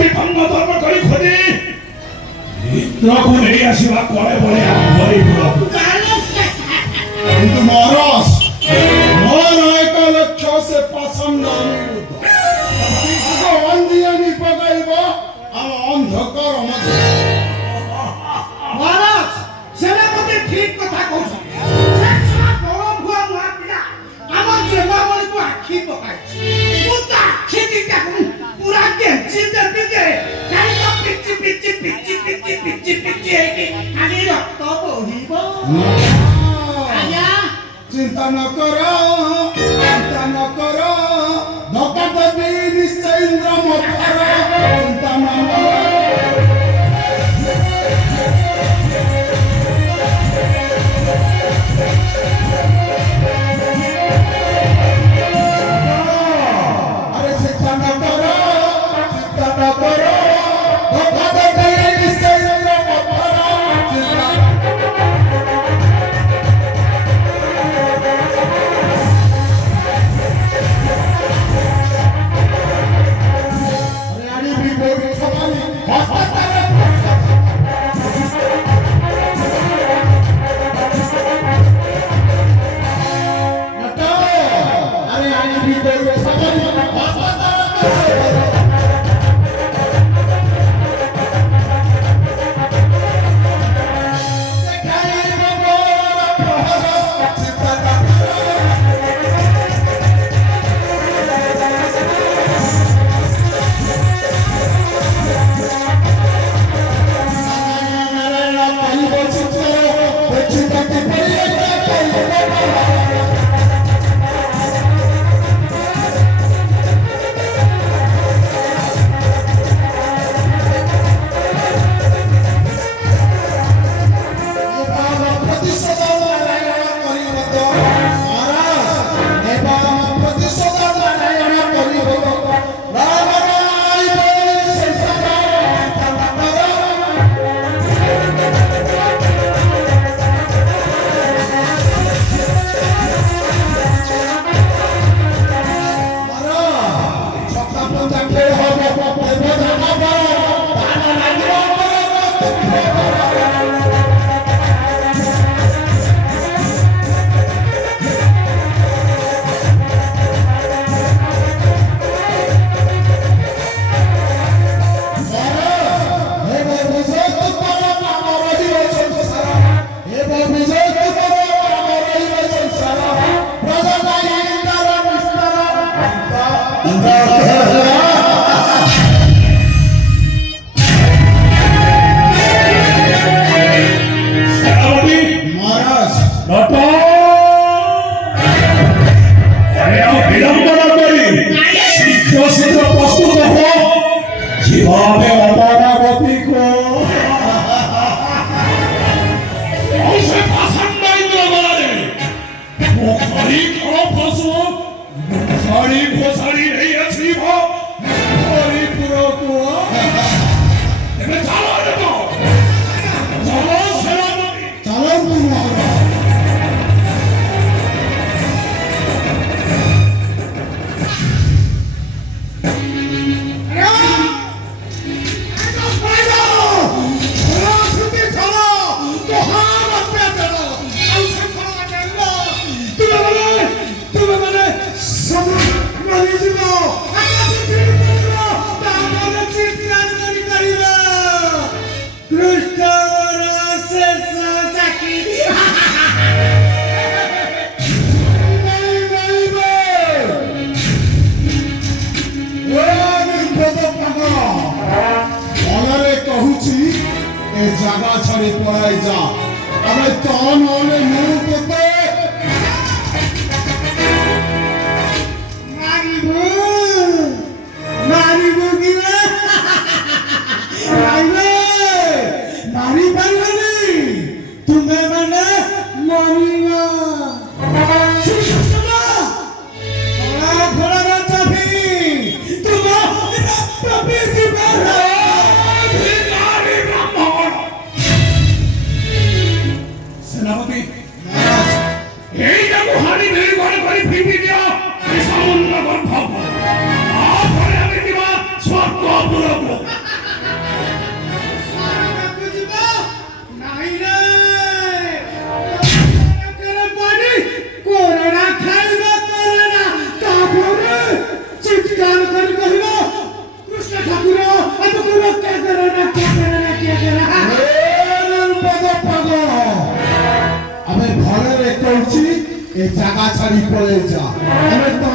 विभंग धर्म करी खोजी इंद्र को नहीं आसीबा कोले बोले हरिपुर किंतु महाराज मोर एक लक्ष्य से पसंद अंधियानी पकाइब हम अंधकार मजे महाराज सेनापति ठीक कथा कहछ गरम हुआ मुआ पिला हमर जेबावली को आखी पकाई मुता खेतीटा पूरा के चिंता पिजे काई का पिच्ची है खाली रक्त बोहिबो आया चिंता न करो धोखा देवी निश्चय इंद्र मत करो चिंता न करो जगह छाड़ी पड़ाई जा अबे कौन होने मुंह के मारी बुगी में मारी बंगली तुम्हें मैंने मोरीगा घोड़ा रहता भी तुम्हें कभी की सेनापति यही जब हानि मेरी वाले वाली पीपी दिया इस समुद्र को भाव आप वाले अभी की बात स्वर्ग জায়গা ছাড়ি পড়ে যা। আমি তো